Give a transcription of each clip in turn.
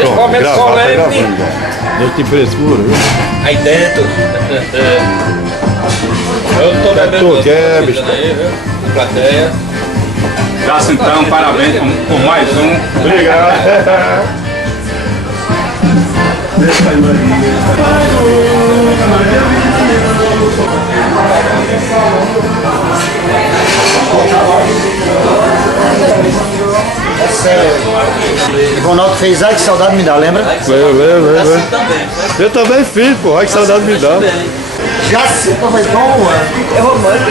Principalmente solene. Não tem frescura, viu? Aí dentro. Eu tô bebendo Tu quer, bicho? aí, viu? Plateia. Graças então, parabéns por mais um. Obrigado. O Ronaldo fez Ai Que Saudade Me Dá, lembra? Lembro. Eu também fiz, pô. Ai que saudade me dá. Já se foi bom, mano. É romântico.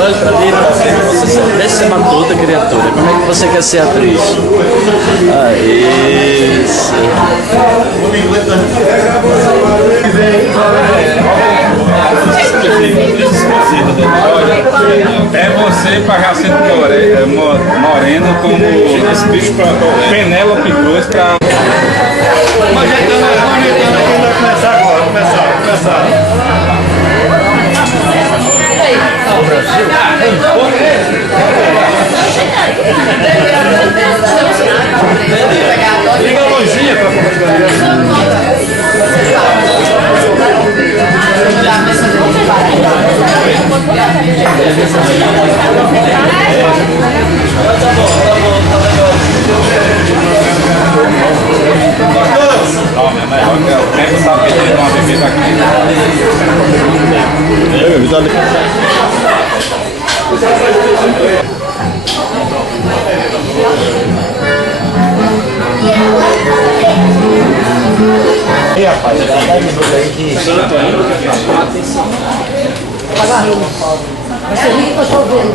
Olha pra mim, você só décima toda criatura. Como é que você quer ser atriz? Isso. É você pra Jacinto Moreno como esse bicho pra Penélope Cruz pra... Mas ajeitando aqui, vai começar agora. Começar. Liga a luzinha pra Não, minha melhor que é o tempo tá pedindo uma bebida aqui. E rapaz, dá 10 minutos aí que... Vai ser rico pra chover.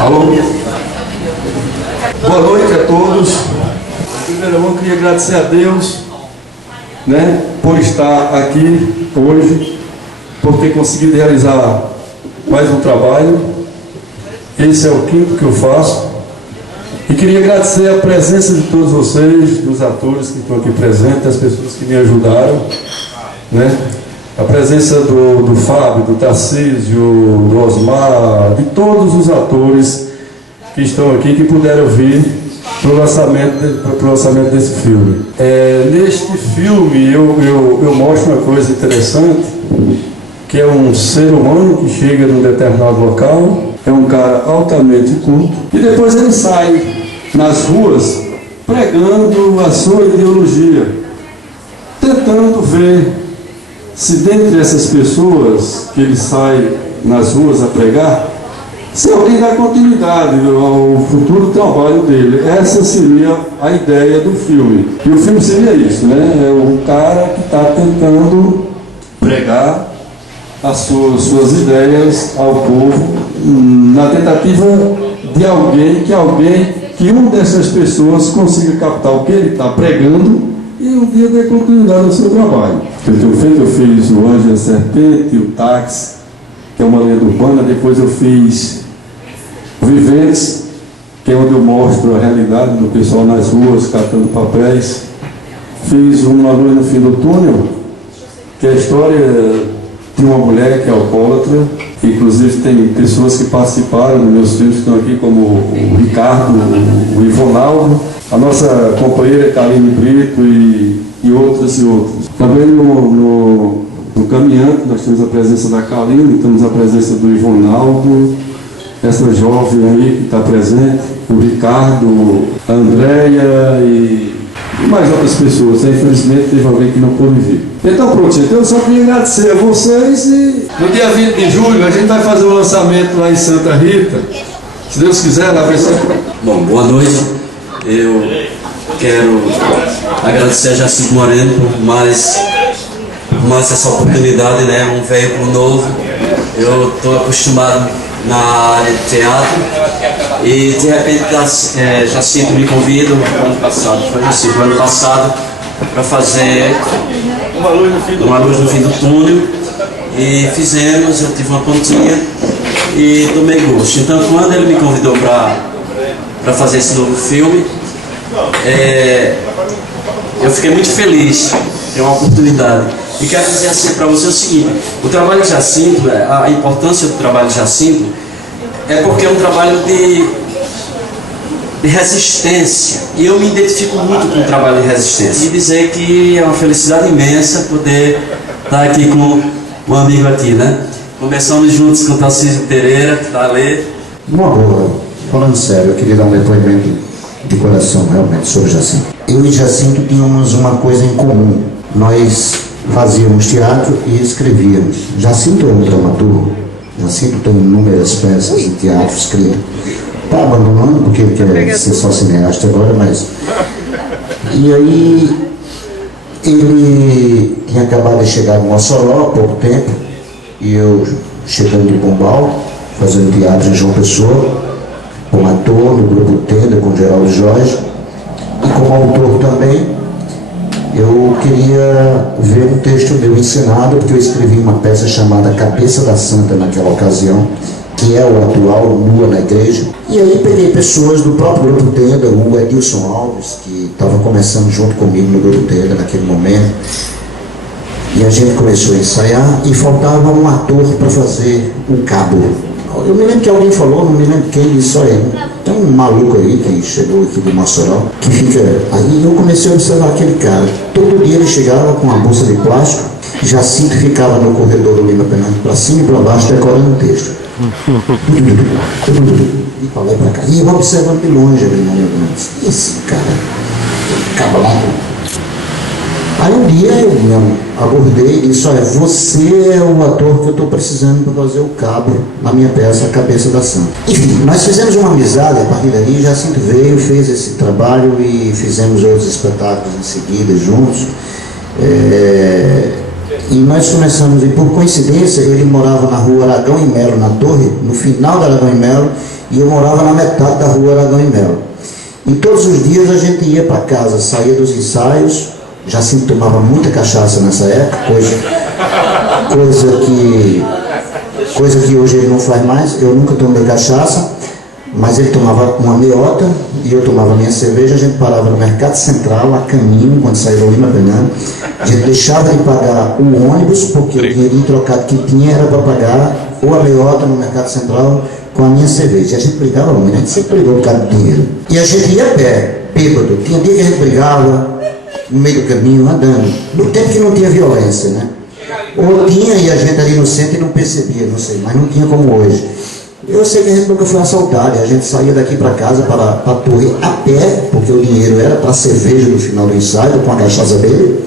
Alô? Boa noite a todos. Primeiro, eu queria agradecer a Deus, né, por estar aqui hoje, por ter conseguido realizar mais um trabalho. Esse é o quinto que eu faço. E queria agradecer a presença de todos vocês, dos atores que estão aqui presentes, das pessoas que me ajudaram, né? A presença do Fábio, do Tarcísio, do Osmar, de todos os atores que estão aqui, que puderam vir para o lançamento desse filme. Neste filme eu mostro uma coisa interessante, que é um ser humano que chega num determinado local, é um cara altamente culto, e depois ele sai nas ruas pregando a sua ideologia, tentando ver se dentre essas pessoas que ele sai nas ruas a pregar, se alguém dá continuidade ao futuro trabalho dele. Essa seria a ideia do filme. E o filme seria isso, né? É o cara que está tentando pregar as suas ideias ao povo, na tentativa de que uma dessas pessoas consiga captar o que ele está pregando e um dia dê continuidade ao seu trabalho. Eu fiz o Anjo e a Serpente, o Táxi, que é uma lenda urbana. Depois eu fiz o Viventes, que é onde eu mostro a realidade do pessoal nas ruas catando papéis. Fiz Uma Luz no Fim do Túnel, que é a história de uma mulher que é alcoólatra. Inclusive tem pessoas que participaram dos meus filmes que estão aqui, como o Ricardo, o Ivonaldo, a nossa companheira Kaline Brito e outros. Também no No caminhante, nós temos a presença da Kaline, temos a presença do Ivonaldo, essa jovem aí que está presente, o Ricardo, a Andréia e mais outras pessoas. Infelizmente teve alguém que não pôde vir. Então pronto, gente, eu só queria agradecer a vocês e no dia 20 de julho a gente vai fazer o lançamento lá em Santa Rita. Se Deus quiser, lá vai ser. Bom, boa noite. Eu quero agradecer a Jacinto Moreno por mais essa oportunidade, né? Um veículo novo. Eu estou acostumado na área de teatro e de repente Jacinto me convida no ano passado, foi assim, no ano passado, para fazer Uma Luz no Fim do Túnel, e fizemos, eu tive uma pontinha e tomei gosto. Então quando ele me convidou para fazer esse novo filme, eu fiquei muito feliz, ter uma oportunidade. E quero dizer assim para você o seguinte: o trabalho de Jacinto, a importância do trabalho de Jacinto é porque é um trabalho de resistência, e eu me identifico muito com o trabalho de resistência. E dizer que é uma felicidade imensa poder estar aqui com um amigo aqui, né? Começamos juntos com o Tarcísio Pereira, que está ali. Uma boa, falando sério, eu queria dar um depoimento de coração realmente sobre Jacinto. Eu e Jacinto tínhamos uma coisa em comum: nós fazíamos teatro e escrevíamos. Jacinto é um dramaturgo, Jacinto tem inúmeras peças de teatro escrito. Está abandonando porque ele quer ser só cineasta agora, mas... E aí, ele tinha acabado de chegar em Mossoró há pouco tempo, e eu chegando de Pombal, fazendo teatro em João Pessoa, como ator no Grupo Tenda com Geraldo Jorge, e como autor também. Eu queria ver um texto meu encenado, porque eu escrevi uma peça chamada Cabeça da Santa naquela ocasião, que é o atual Nua na Igreja. E aí peguei pessoas do próprio Grupo Tenda, o Edilson Alves, que estava começando junto comigo no Grupo Tenda naquele momento, e a gente começou a ensaiar, e faltava um ator para fazer o cabo. Eu me lembro que alguém falou, não me lembro quem, disse: olha, tem um maluco aí que chegou aqui do Mossoró, que fica... Aí eu comecei a observar aquele cara. Todo dia ele chegava com uma bolsa de plástico, Jacinto ficava no corredor do Lima Penante, para cima e para baixo, decorando o texto. E para lá e para cá. E eu observando de longe, ele esse cara, cabalado. Aí um dia eu me abordei e disse: olha, você é o ator que eu estou precisando para fazer o cabo na minha peça, A Cabeça da Santa. Enfim, nós fizemos uma amizade. A partir daí, Jacinto veio, fez esse trabalho e fizemos outros espetáculos em seguida juntos. E nós começamos, e por coincidência, ele morava na rua Aragão e Melo, na Torre, no final da Aragão e Melo, e eu morava na metade da rua Aragão e Melo. E todos os dias a gente ia para casa, saía dos ensaios. Jacinto tomava muita cachaça nessa época, coisa que hoje ele não faz mais. Eu nunca tomei cachaça, mas ele tomava uma meiota e eu tomava minha cerveja. A gente parava no Mercado Central, a caminho, quando saía do Lima Penante. A gente deixava de pagar o ônibus, porque o dinheirinho trocado que tinha era para pagar ou a meiota no Mercado Central com a minha cerveja. E a gente brigava muito, a gente sempre brigou por causa do dinheiro. E a gente ia a pé, bêbado. Tinha dia que a gente brigava no meio do caminho, andando, no tempo que não tinha violência, né? Ou tinha, e a gente ali no centro e não percebia, não sei, mas não tinha como hoje. Eu sei que a gente nunca foi assaltado, e a gente saía daqui para casa, para a Torre, a pé, porque o dinheiro era para a cerveja no final do ensaio, com a cachaça dele.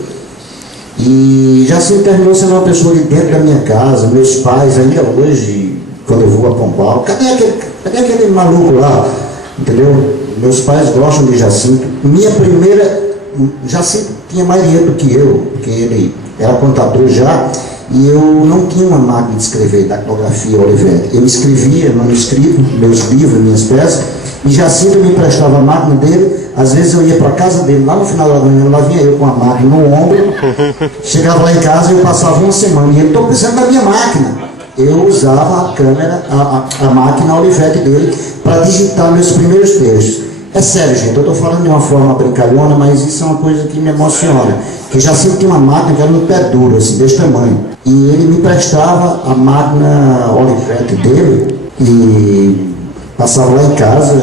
E Jacinto terminou sendo uma pessoa de dentro da minha casa. Meus pais, ainda hoje, quando eu vou a Pombal, cadê aquele maluco lá? Entendeu? Meus pais gostam de Jacinto. Minha primeira... Jacinto tinha mais dinheiro do que eu, porque ele era contador já, e eu não tinha uma máquina de escrever, datilografia Olivetti. Eu escrevia manuscrito, meus livros, minhas peças, e Jacinto me emprestava a máquina dele. Às vezes eu ia para a casa dele, lá no final da manhã, lá vinha eu com a máquina no ombro, chegava lá em casa e eu passava uma semana, e ele: estou precisando da minha máquina. Eu usava a câmera, a máquina Olivetti dele, para digitar meus primeiros textos. É sério, gente, eu estou falando de uma forma brincalhona, mas isso é uma coisa que me emociona. Que Jacinto tinha uma máquina que era no pé duro, assim, desse tamanho. E ele me emprestava a máquina Olivetti dele e passava lá em casa,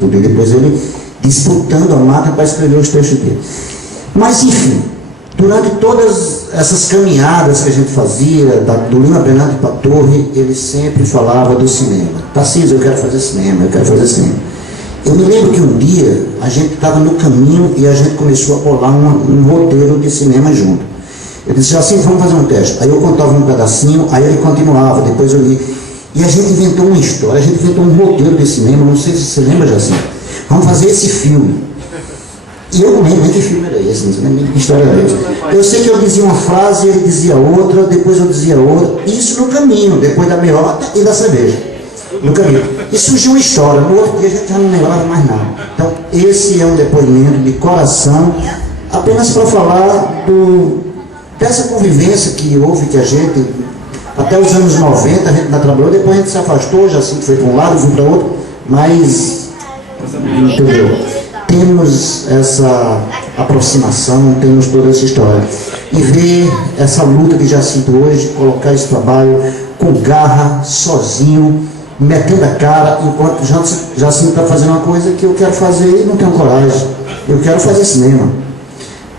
e depois ele disputando a máquina para escrever os textos dele. Mas enfim, durante todas essas caminhadas que a gente fazia, do Lima Bernardo para a Torre, ele sempre falava do cinema. Tarcísio, eu quero fazer cinema, eu quero fazer cinema. Eu me lembro que um dia a gente estava no caminho e a gente começou a bolar um roteiro de cinema junto. Eu disse assim, vamos fazer um teste. Aí eu contava um pedacinho, aí ele continuava, depois eu li. E a gente inventou uma história, a gente inventou um roteiro de cinema, não sei se você lembra, Jacinto. Vamos fazer esse filme. E eu não lembro nem que filme era esse, não sei nem que história era essa. Eu sei que eu dizia uma frase, ele dizia outra, depois eu dizia outra. Isso no caminho, depois da meiota e da cerveja. No caminho. E surgiu uma história, no outro dia a gente já não lembrava mais nada. Então, esse é um depoimento de coração, apenas para falar dessa convivência que houve, que a gente, até os anos 90, a gente ainda trabalhou, depois a gente se afastou, já assim, foi para um lado, foi para outro, mas, entendeu? Temos essa aproximação, temos toda essa história. E ver essa luta de Jacinto hoje, colocar esse trabalho com garra, sozinho, metendo a cara, enquanto Jacinto está fazendo uma coisa que eu quero fazer e não tenho coragem. Eu quero fazer cinema.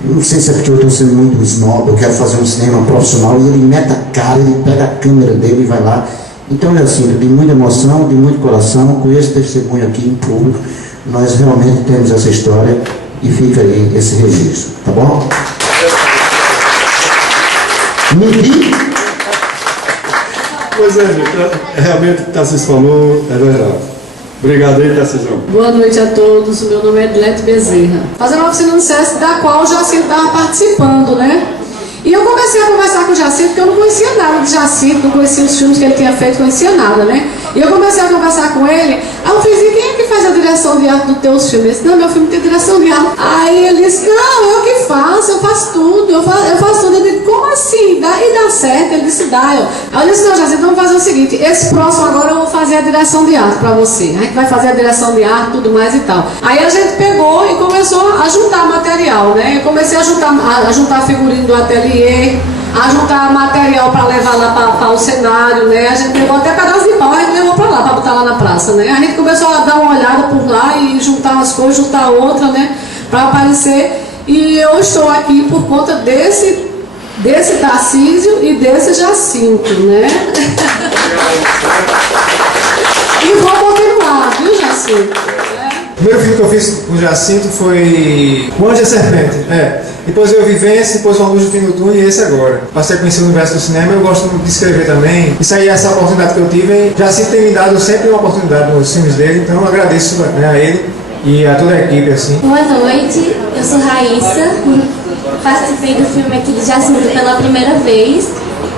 Não sei se é porque eu estou sendo muito snob, eu quero fazer um cinema profissional, e ele mete a cara, ele pega a câmera dele e vai lá. Então, Jacinto, de muita emoção, de muito coração, com esse testemunho aqui em público, nós realmente temos essa história e fica aí esse registro, tá bom? Menti? Pois é, gente, realmente o que Tarcísio falou é verdade. Obrigado aí, Tarcísio. Boa noite a todos, meu nome é Edilete Bezerra. Fazendo uma oficina no SESC, da qual o Jacinto estava participando, né? E eu comecei a conversar com o Jacinto, porque eu não conhecia nada de Jacinto, não conhecia os filmes que ele tinha feito, não conhecia nada, né? E eu comecei a conversar com ele. Aí eu fiz, e quem é que faz a direção de arte dos teus filmes? Ele disse, não, meu filme tem direção de arte. Aí ele disse, não, eu que faço, eu faço tudo, eu faço tudo. Eu disse, como assim? E dá certo? Ele disse, dá. Aí eu disse, não, Jacinto, vamos fazer o seguinte, esse próximo agora eu vou fazer a direção de arte pra você. A gente vai fazer a direção de arte, tudo mais e tal. Aí a gente pegou e começou a juntar material, né? Eu comecei a juntar figurino do ateliê, a juntar material para levar lá para o cenário, né? A gente levou até pedaço de pau, a gente levou para lá, para botar lá na praça, né? A gente começou a dar uma olhada por lá e juntar umas coisas, juntar outra, né? Para aparecer. E eu estou aqui por conta desse Tarcísio e desse Jacinto, né? E vou continuar, viu, Jacinto? O primeiro filme que eu fiz com o Jacinto foi O Anjo e a Serpente. Depois veio Vivência, depois Uma Luz do Fim do Túnel e esse agora. Passei a conhecer o universo do cinema, eu gosto muito de escrever também. Isso aí, essa oportunidade que eu tive, Jacinto tem me dado sempre uma oportunidade nos filmes dele, então eu agradeço, né, a ele e a toda a equipe, assim. Boa noite, eu sou Raíssa, participei do filme aqui de Jacinto pela primeira vez.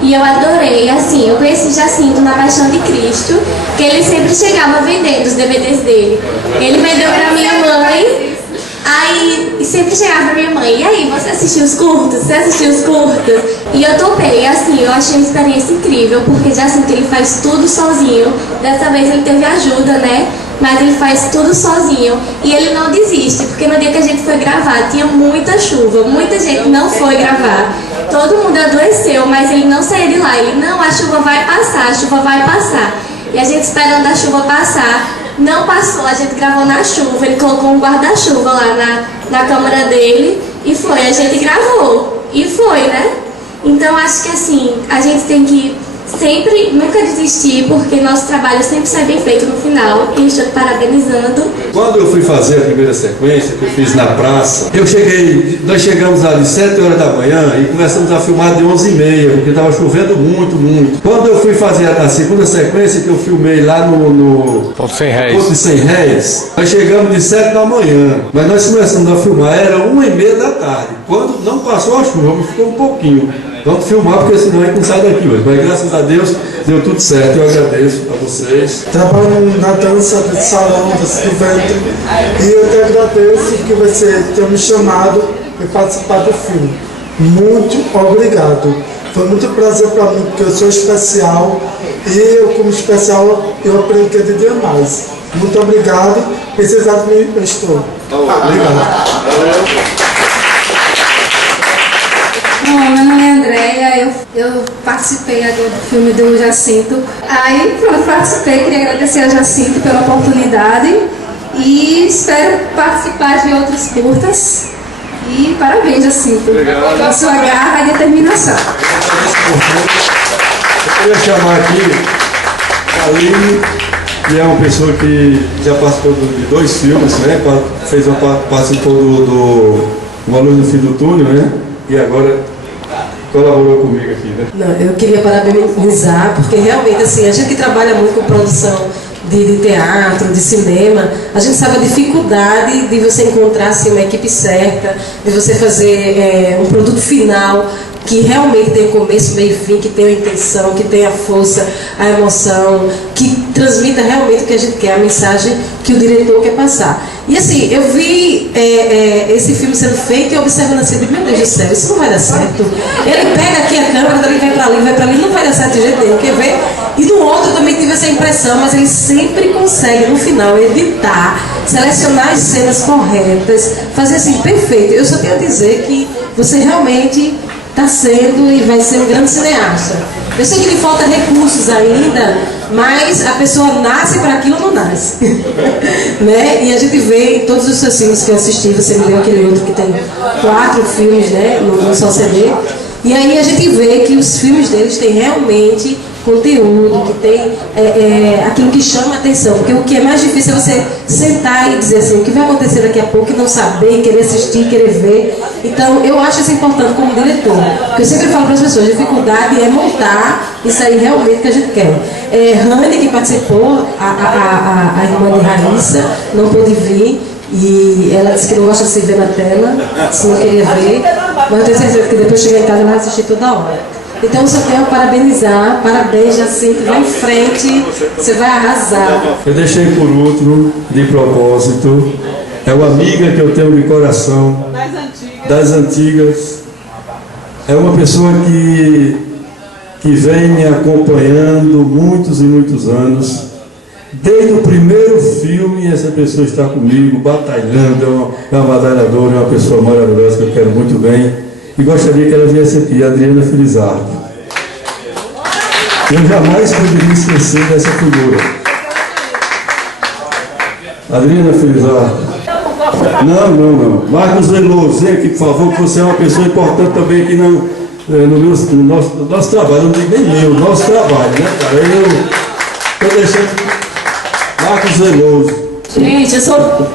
E eu adorei, assim, eu conheci Jacinto na Paixão de Cristo, que ele sempre chegava vendendo os DVDs dele. Ele vendeu pra minha mãe, aí sempre chegava pra minha mãe, e aí, você assistiu os curtos? Você assistiu os curtos? E eu topei, assim, eu achei a experiência incrível, porque Jacinto ele faz tudo sozinho. Dessa vez ele teve ajuda, né? Mas ele faz tudo sozinho e ele não desiste, porque no dia que a gente foi gravar tinha muita chuva, muita gente não foi gravar, todo mundo adoeceu, mas ele não saiu de lá, ele, não, a chuva vai passar, a chuva vai passar. E a gente esperando a chuva passar, não passou, a gente gravou na chuva, ele colocou um guarda-chuva lá na câmera dele e foi, a gente gravou e foi, né? Então acho que assim, a gente tem que sempre, nunca desistir, porque nosso trabalho sempre sai bem feito no final, e estou te parabenizando. Quando eu fui fazer a primeira sequência, que eu fiz na praça, nós chegamos ali às 7 horas da manhã e começamos a filmar de 11h30, porque estava chovendo muito, muito. Quando eu fui fazer a segunda sequência, que eu filmei lá no Ponto de 100 Réis, nós chegamos de 7 da manhã, mas nós começamos a filmar, era 1h30 da tarde. Quando não passou a chuva, ficou um pouquinho. Vamos filmar, porque senão a gente não sai daqui hoje. Mas graças a Deus, deu tudo certo. Eu agradeço a vocês. Trabalho na dança de salão, dança do ventre. E eu te agradeço que você tenha me chamado e participar do filme. Muito obrigado. Foi muito prazer para mim, porque eu sou especial. E eu, como especial, eu aprendi cada dia mais. Muito obrigado. Precisado me emprestou. Obrigado. Bom, meu nome é Andréia, eu participei agora do filme do Jacinto. Aí pronto, participei, queria agradecer a Jacinto pela oportunidade e espero participar de outros curtas. E parabéns, Jacinto, pela sua garra e determinação. Eu queria chamar aqui a Aline, que é uma pessoa que já participou de 2 filmes, né? Participou do Uma Luz no Fim do Túnel, né? E agora colaborou comigo aqui, né? Não, eu queria parabenizar, porque realmente assim, a gente que trabalha muito com produção de teatro, de cinema, a gente sabe a dificuldade de você encontrar assim, uma equipe certa, de você fazer um produto final que realmente tenha começo, meio e fim, que tenha a intenção, que tenha a força, a emoção, que transmita realmente o que a gente quer, a mensagem que o diretor quer passar. E assim, eu vi esse filme sendo feito e observando assim, meu Deus do céu, isso não vai dar certo. Ele pega aqui a câmera, ele vai para ali, não vai dar certo de jeito nenhum, quer ver? E no outro também tive essa impressão, mas ele sempre consegue, no final, editar, selecionar as cenas corretas, fazer assim, perfeito. Eu só tenho a dizer que você realmente está sendo e vai ser um grande cineasta. Eu sei que lhe falta recursos ainda, mas a pessoa nasce para aquilo ou não nasce. Né? E a gente vê em todos os seus filmes que eu assisti, você me deu aquele outro que tem 4 filmes, né, no só CD, e aí a gente vê que os filmes deles têm realmente conteúdo, que tem aquilo que chama a atenção, porque o que é mais difícil é você sentar e dizer assim, o que vai acontecer daqui a pouco e não saber, querer assistir, querer ver. Então eu acho isso importante como diretor, porque eu sempre falo para as pessoas, a dificuldade é montar isso aí realmente que a gente quer. Rani, que participou, a irmã de Raíssa, não pôde vir, e ela disse que não gosta de se ver na tela, se não queria ver, mas eu tenho certeza que depois chegar em casa ela vai assistir toda hora. Então eu só quero parabenizar, parabéns, Jacinto, vai em frente, você vai arrasar. Eu deixei por último, de propósito, é uma amiga que eu tenho de coração, das antigas, é uma pessoa que vem me acompanhando muitos e muitos anos, desde o primeiro filme essa pessoa está comigo, batalhando, é uma batalhadora, é uma pessoa maravilhosa que eu quero muito bem. E gostaria que ela viesse aqui, a Adriana Felizardo. Eu jamais poderia esquecer dessa figura. Adriana Felizardo. Não. Marcos Veloso, vem aqui, por favor, que você é uma pessoa importante também aqui no nosso trabalho. Não digo nem meu, nosso trabalho, né, cara? Eu estou deixando. Marcos Veloso. Gente, eu sou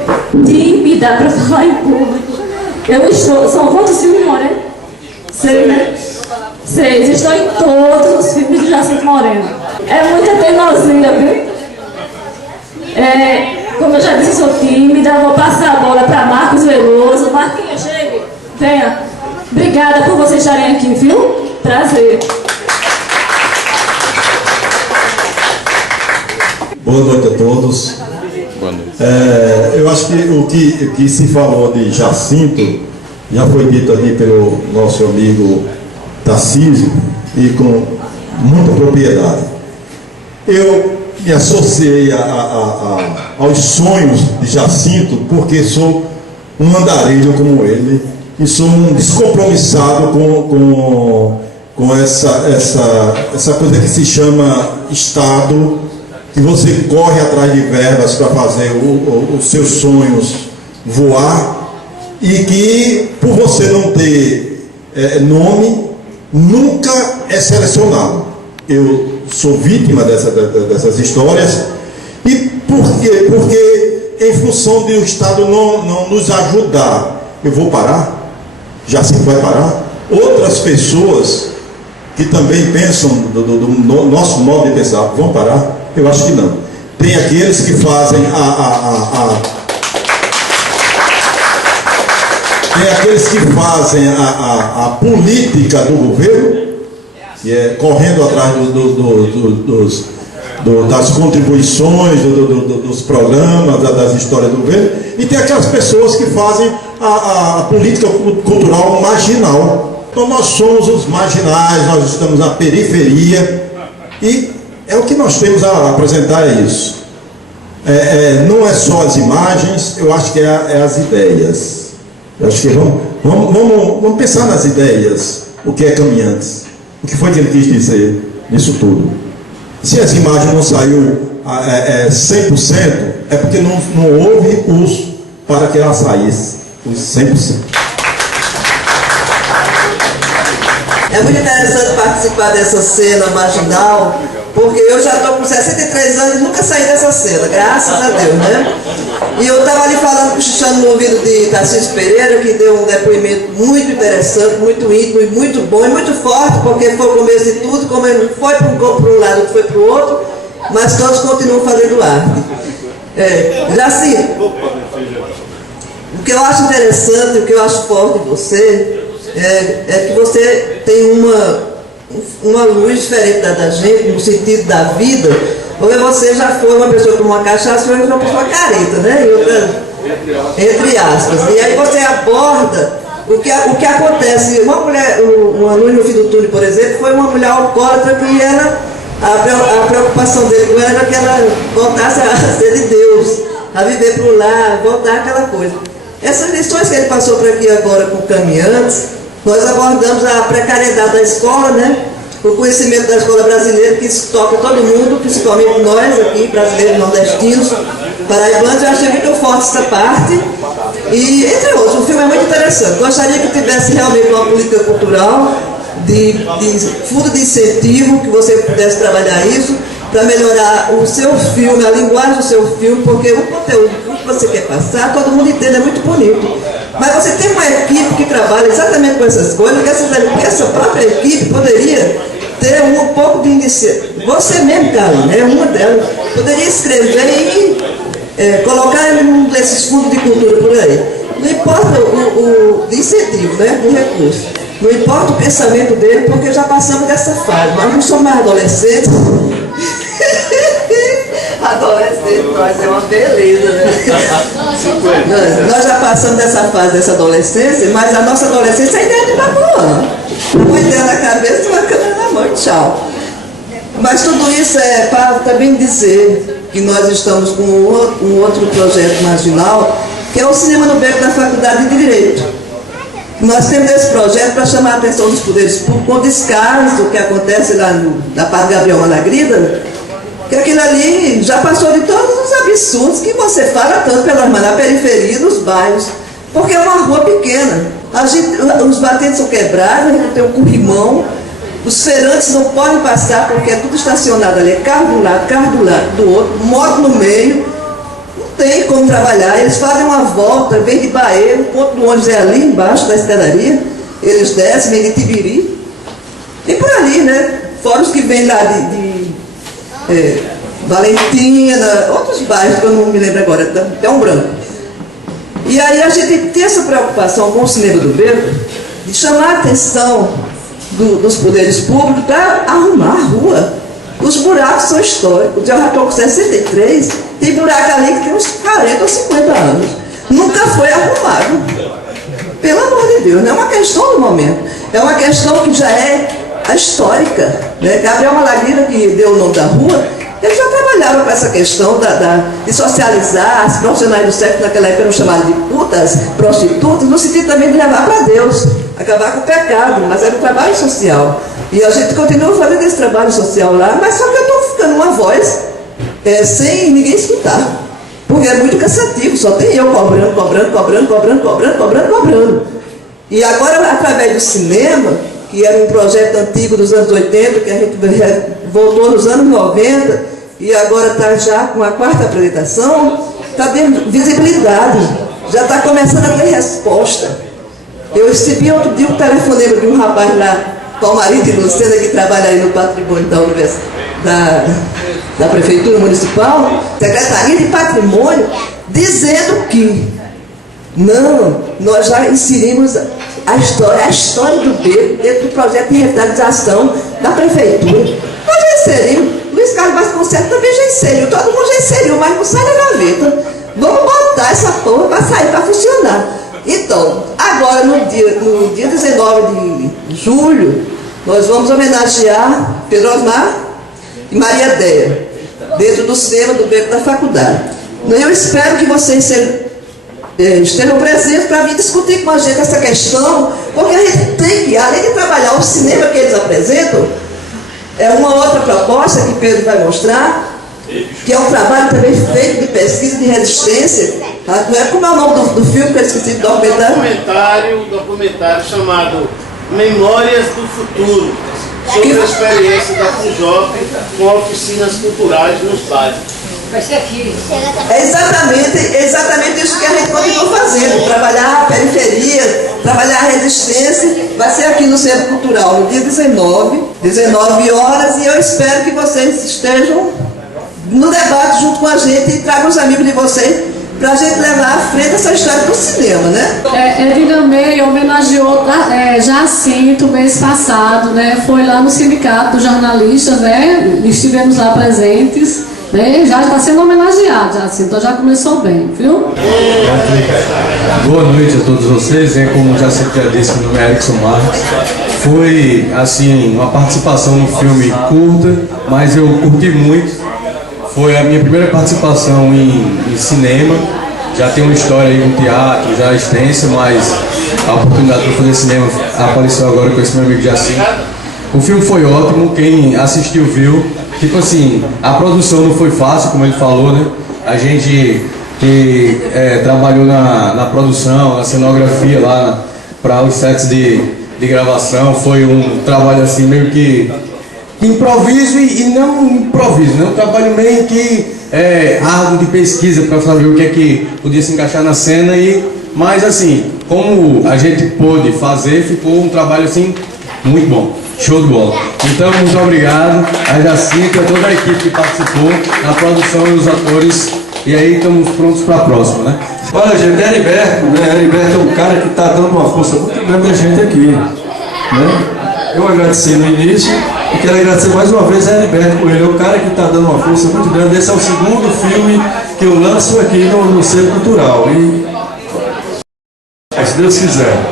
tímida para falar em público. São quantos filmes, Moreno? 6, né? 6. Estou em todos os filmes de Jacinto Moreno. É muita teimosia, viu? Como eu já disse, sou tímida. Vou passar a bola para Marcos Veloso. Marquinhos, chegue. Venha. Obrigada por vocês estarem aqui, viu? Prazer. Boa noite a todos. Boa noite. Eu acho que o que se falou de Jacinto já foi dito aqui pelo nosso amigo Tarcísio e com muita propriedade. Eu me associei aos sonhos de Jacinto porque sou um andarilho como ele e sou um descompromissado com essa coisa que se chama Estado, que você corre atrás de verbas para fazer os seus sonhos voar, e que, por você não ter nome, nunca é selecionado. Eu sou vítima dessas histórias, e porque em função de o Estado não nos ajudar, eu vou parar? Jacinto vai parar? Outras pessoas que também pensam do nosso modo de pensar, vão parar? Eu acho que não. Tem aqueles que fazem a política do governo, que é correndo atrás das contribuições, dos programas, das histórias do governo, e tem aquelas pessoas que fazem a política cultural marginal. Então nós somos os marginais, nós estamos na periferia, e é o que nós temos a apresentar, é isso. Não é só as imagens, eu acho que é as ideias. Eu acho que vamos pensar nas ideias, o que é Caminhantes, o que foi que ele quis dizer nisso tudo. Se as imagens não saiu 100%, é porque não houve recurso para que ela saísse os 100%. É muito interessante participar dessa cena marginal, porque eu já estou com 63 anos e nunca saí dessa cena, graças a Deus, né? E eu estava ali falando, cochichando no ouvido de Tarcísio Pereira, que deu um depoimento muito interessante, muito íntimo e muito bom e muito forte, porque foi o começo de tudo, como ele foi para um lado, foi para o outro, mas todos continuam fazendo arte. Jacinto, o que eu acho interessante, o que eu acho forte de você, é que você tem uma luz diferente da gente, no sentido da vida, porque você já foi uma pessoa com uma cachaça e hoje é uma pessoa careta, né? E outra, entre aspas. E aí você aborda o que acontece. Uma luz no fim do túnel, por exemplo, foi uma mulher alcoólatra que era, a preocupação dele com ela era que ela voltasse a ser de Deus, a viver para o lar, voltar aquela coisa. Essas lições que ele passou por aqui agora com caminhantes, nós abordamos a precariedade da escola, né? O conhecimento da escola brasileira, que isso toca todo mundo, principalmente nós aqui, brasileiros nordestinos, paraibanos. Eu achei muito forte essa parte. E, entre outros, o filme é muito interessante. Gostaria que tivesse realmente uma política cultural, de fundo de incentivo, que você pudesse trabalhar isso, para melhorar o seu filme, a linguagem do seu filme, porque o conteúdo que você quer passar, todo mundo entende, é muito bonito. Mas você tem uma equipe que trabalha exatamente com essas coisas, que essa própria equipe poderia ter um pouco de iniciativa. Você mesmo, Carla, é uma delas, poderia escrever e colocar em um desses fundos de cultura por aí. Não importa o incentivo, né, de recurso. Não importa o pensamento dele, porque já passamos dessa fase. Nós não somos mais adolescentes. Adolescente, nós é uma beleza, né? Nós já passamos dessa fase dessa adolescência, mas a nossa adolescência ainda é de babuã. Uma ideia na cabeça e uma câmera na mão, tchau. Mas tudo isso é para também dizer que nós estamos com um outro projeto marginal, que é o Cinema no Beco da Faculdade de Direito. Nós temos esse projeto para chamar a atenção dos poderes públicos com o descaso que acontece lá na Padre Gabriel Malagrida, que aquilo ali já passou de todos os absurdos que você fala tanto na periferia, nos bairros, porque é uma rua pequena. Os batentes são quebrados, a gente tem um corrimão, os feirantes não podem passar porque é tudo estacionado ali, carro de um lado, carro do outro, moto no meio, não tem como trabalhar. Eles fazem uma volta, vem de Bahia, o ponto do ônibus é ali embaixo da escadaria, eles descem, vêm de Tibiri, e por ali, né? Fora os que vêm lá de Valentina, outros bairros que eu não me lembro agora, até um branco. E aí a gente tem essa preocupação com o Cinema do Beco, de chamar a atenção dos poderes públicos para arrumar a rua. Os buracos são históricos. Eu já estou com 63, tem buraco ali que tem uns 40 ou 50 anos. Nunca foi arrumado. Pelo amor de Deus, não é uma questão do momento, é uma questão que já é a histórica. Né? Gabriel Malagrida, que deu o nome da rua, ele já trabalhava com essa questão de socializar. As profissionais do sexo naquela época eram chamadas de putas, prostitutas, no sentido também de levar para Deus, acabar com o pecado, mas era um trabalho social. E a gente continua fazendo esse trabalho social lá, mas só que eu estou ficando uma voz sem ninguém escutar, porque é muito cansativo, só tem eu cobrando. E agora, através do cinema, que era um projeto antigo dos anos 80, que a gente voltou nos anos 90, e agora está já com a 4ª apresentação, está dando visibilidade, já está começando a ter resposta. Eu recebi outro dia um telefonema de um rapaz lá, Palmarito e Lucena, que trabalha aí no patrimônio da Prefeitura Municipal, Secretaria de Patrimônio, dizendo que não, nós já inserimos a história do Beco dentro do projeto de revitalização da Prefeitura. Nós já inserimos, Luiz Carlos Vasconcelos também já inseriu, todo mundo já inseriu, mas não sai da gaveta. Vamos botar essa porra para sair, para funcionar. Então, agora no dia 19 de julho, nós vamos homenagear Pedro Osmar e Maria Déia, dentro do Cinema do Beco da Faculdade. Eu espero que vocês estejam presentes para vir discutir com a gente essa questão, porque a gente tem que, além de trabalhar o cinema que eles apresentam, é uma outra proposta que Pedro vai mostrar, que é um trabalho também feito de pesquisa de resistência. Não é como é o nome do filme que eu esqueci, documentário? Documentário chamado Memórias do Futuro, sobre a experiência da FUJOP com oficinas culturais nos bairros. Vai ser aqui. É exatamente isso que a gente continua fazendo, trabalhar a periferia, trabalhar a resistência. Vai ser aqui no Centro Cultural, no dia 19 horas, e eu espero que vocês estejam no debate junto com a gente e tragam os amigos de vocês para a gente levar à frente essa história do cinema, né? Edina May homenageou Jacinto mês passado, né? Foi lá no Sindicato dos Jornalistas, né? Estivemos lá presentes. Já está sendo homenageado, Jacinto, então já começou bem, viu? Boa noite a todos vocês, como o Jacinto já disse, meu nome é Erickson Marques. Foi, assim, uma participação no filme curta, mas eu curti muito. Foi a minha primeira participação em cinema. Já tem uma história aí no teatro, já extensa, mas a oportunidade de fazer cinema apareceu agora com esse meu amigo Jacinto. O filme foi ótimo, quem assistiu viu. Tipo assim, a produção não foi fácil, como ele falou, né? A gente que trabalhou na produção, na cenografia lá para os sets de gravação, foi um trabalho assim meio que improviso e não improviso, né? Um trabalho meio que árduo de pesquisa para saber o que é que podia se encaixar na cena, mas assim, como a gente pôde fazer, ficou um trabalho assim muito bom. Show de bola. Então, muito obrigado a Jacinto e a toda a equipe que participou na produção e os atores. E aí, estamos prontos para a próxima, né? Olha, gente, Heriberto, né? Heriberto é um cara que está dando uma força muito grande a gente aqui, né? Eu agradeci no início e quero agradecer mais uma vez a Heriberto Coelho. É um cara que está dando uma força muito grande. Esse é o segundo filme que eu lanço aqui no Centro Cultural. E se Deus quiser.